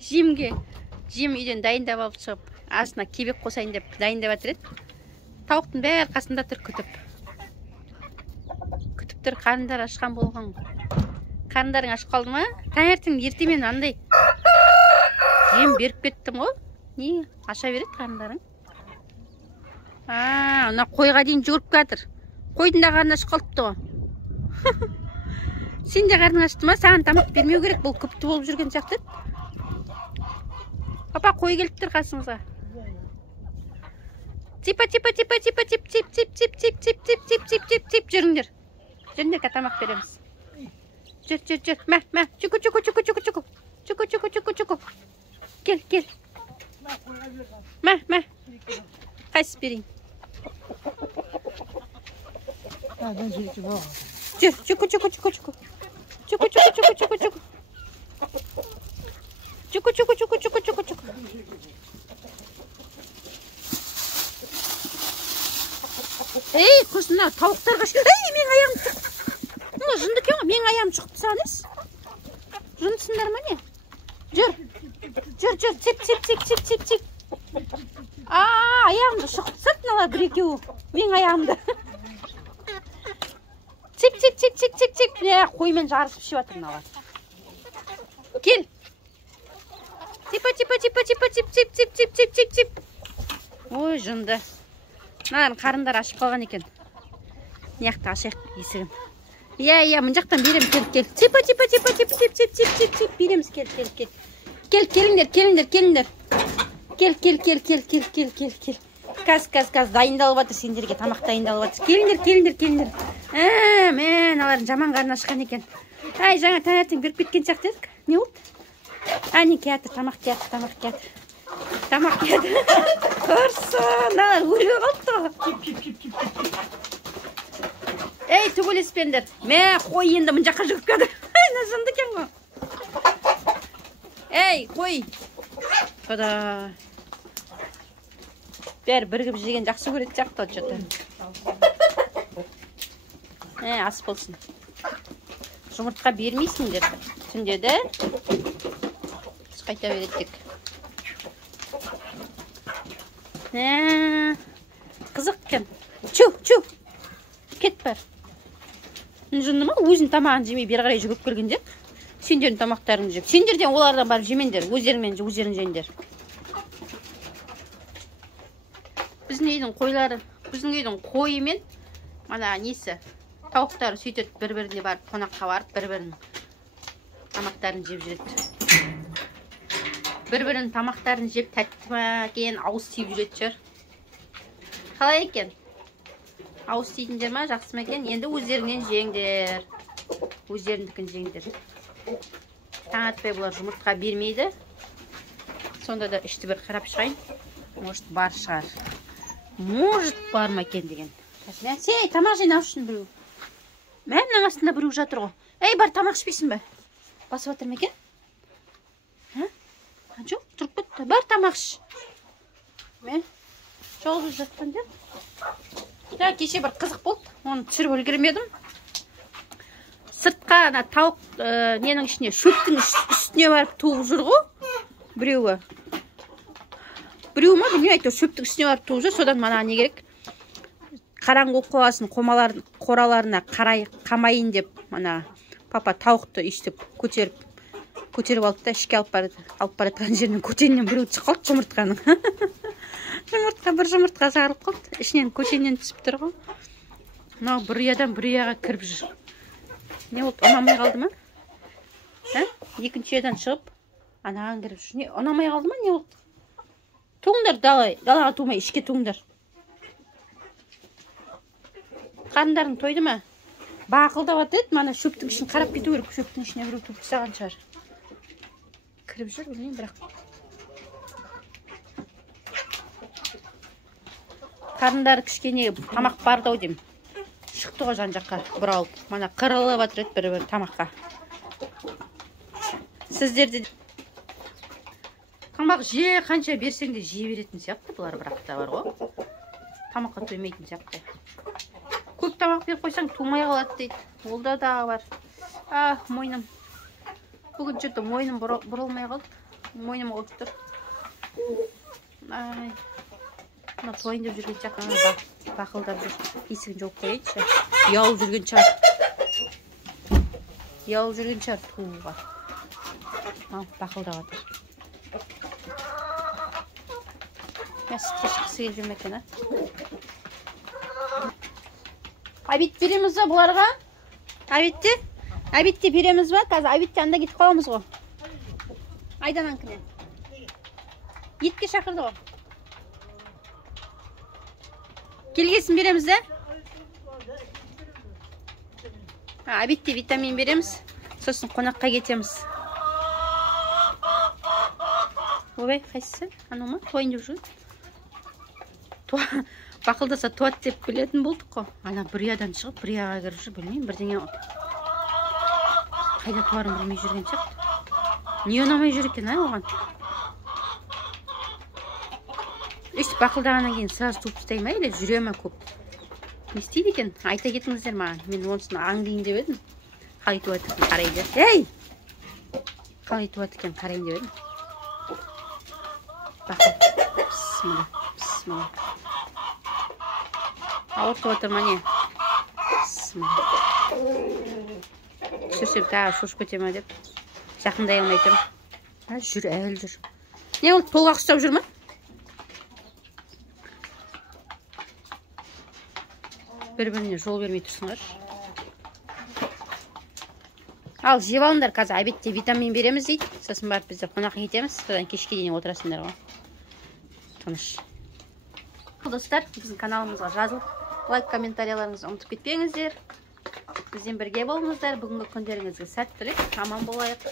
Жемге. Жем үйден дайындап алып шығып, астына кебек қосайын деп дайындап жатыр еді. Тауықтың бәрі қасында тұр күтіп. Күтіп тұр, қарындары ашқан болған. Қарындарың ашып қалды ма? Таңертең ертемен андай жем беріп кеттім ғой. Не, аша береді қарындарың. Ана қойға дейін жүгіріп жатыр. Қойдың да қарны ашып қалыпты ғой. Сен де қарның ашты ма? Саған тамақ бермеу керек, бұл күпті болып жүрген сияқты. Папа, қой келіп тұр қасыңызға. Типа жүріңдер. Жүріңдер, тамақ береміз. Жүр. Мә. Чуку. Кел. Мә. Қайсыз берейін? Жүр, чуку. Ей, құсына, тауықтарға шықты. Ей, мен аяғым шықты. Мұны жынды кен ғой, мен аяғым шықты сағыныз. Жындысыңдар ма не? Жүр. Сеп. Аяғымды шықты сатыналар бір екеуі. Мен аяғымды. Сеп. Қоймен жарысып шеп атыр мыналар. Кел. Типа. Ой, жынды. Мыналардың қарындар ашып қалған екен. Неяқты ашайық есігін. Иә, мұн жақтан берем, кел. Типа. Береміз, кел. Келіңдер. Кел. Каз. Дайындалып жатыр, сендерге тамақ дайындалып жатыр. Келіңдер. Мен алардың жаман қарны ашқан екен. Жаңа таңертең беріп кеткен сияқты едік. Не болды? Не келатыр, тамақ келатыр. Құрсын, алар өле қалыпты. Ей, түгілеспендер. Қой енді мұн жаққа жүгіп кәді. Жынды кен ғой. Ей, қой. Құда. Бәрі біргіп жеген жақсы көреді жақты отчеті. Ас болсын. Жұмыртқа бермейсіңдер. Түнде де. Біз қайта береттік. Қызық кен. Чу. Кет бар. Жынды ма? Өзін тамағын жемей бері қарай жүгіп келгенде. Сендердің тамақтарыңды жеп. Сендерден олардан барып жемендер. Өздерің жеңдер. Біздің үйдің қойы мен мана несі? Тауықтары сөйтеді бір-біріне барып, қонаққа барып, бір-бірінің тамақтарын жеп жүреді. Бір-бірінің тамақтарын жеп тәтті ма екен, ауыз тиіп жүреді жүр. Қалай екен? Ауыз тийтіндер ма, жақсы ма екен? Енді өздеріңнен жеңдер. Өздеріңдікін жеңдер. Таң атпай бұлар жұмыртқа бермейді. Сонда да ішті бір қарап шығайын. Может, бар шығар. Может, бар ма екен деген. Сей, тамақ жинау үшін біреу. Мәмнің астында біреу жатыр ғой. Ей, бар, тамақ ішпейсің бе? Басып атыр ма екен? Жоқ, тұрып кетті. Бар, тамақ іш. Жолғыз жатқан деп. Кеше бір қызық болды. Оны түсіріп үлгермедім. Сыртқа тауық ненің ішіне, шөптің үстіне барып туып жүр ғой. Біреуі ма? Білмей айтыр, шөптің үстіне барып туып жүр. Содан мана не керек? Қараңғы қоғасын қораларына қамайын деп, мана папа тауықты үйістіп көтеріп алды да, ішке алып баратқан жерінен көтеннен біреу шыққалды жұмыртқаның. Бір жұмыртқа сағырып қалды. Ішінен көтеннен түсіп тұр ғой. Мынау бір ұядан бір ұяға кіріп жүр. Не болды, ұнамай қалды ма? Екінші ұядан шығып, анаған кіріп жүр. Ұнамай қалды ма? Не болды? Туыңдар далаға туымай, ішке туыңдар. Қарындарың тойды ма? Бақылдап атады, мана шөптің ішін қарап кету керек. Шөптің ішіне біреу туып тастаған шығар. Кіріп жүр, білмеймін, бірақ. Қарындары кішкене тамақ барды ау деймін. Шықты ғой жан жаққа бұралып. Мана қырылып атыр еді бір тамаққа. Сіздерде тамақ қанша берсең де жей беретін сияқты, бұлар бірақ та бар ғой. Тамаққа тоймайтын сияқты. Көп тамақ беріп қойсаң тумай қалады дейді. Олда да бар. Мойным. бүгін что-то мойным бұрылмай қалды. Мойным ауырып тұр. Ай. Мына тойын деп жүрген жақын бақылдап жүр. Есігін жауып қояйыншы. Ұялып жүрген шығар. Ұялып жүрген шығар туға. Ал, бақылдап жатыр. Сүтке шыққысы келіп жүрме екен, а? Обед береміз ба бұларға? Обедте? Обедте береміз ба? Қазір обедте анда кетіп қаламыз ғой. Айдананкіне. Етке шақырды ғой. Келгесін береміз, да? Обедте витамин береміз. Сосын қонаққа кетеміз. Ой, қайсысы? Анау ма? Тойын деп жүрген. Бақылдаса туат деп білетін болдық қой. Ана бір ұядан шығып, бір ұяға кіріп жүр, білмеймін, бірдеңе қайда туарын білмей жүрген сияқты. Не ұнамай жүр екен, оған? Өйстіп бақылдағаннан кейін сразу туып тастай ма, или жүре ма көп? Не істейді екен? Айта кетіңіздер маған. Мен онысын аңдайын деп едім. Қалай туат екен қарайды. Ей! Қалай туат екен қарайын деп едім. Бақыл. Бісміллә, бісміллә. Ауыртып отыр ма не? Бісміллә. Түсірсем тағы шошып кете ма деп. Жақындай алмай тұрмын. Жүр, әлі жүр. Не ол толғақ ұстап жүр ма? Бір-біріне жол бермей тұрсыңдар. Ал, жеп алыңдар, қазір обедте витамин береміз дейді. Сосын барып біздер қонаққа кетеміз. Содан кешке дейін отырасыңдар ғой. Тыныш. Достар, біздің каналымызға жазылып, лайк, комментарияларыңызды ұмытып кетпеңіздер. Бізден бірге болыңыздар. Бүгінгі күндеріңізге сәттілік, аман болайық.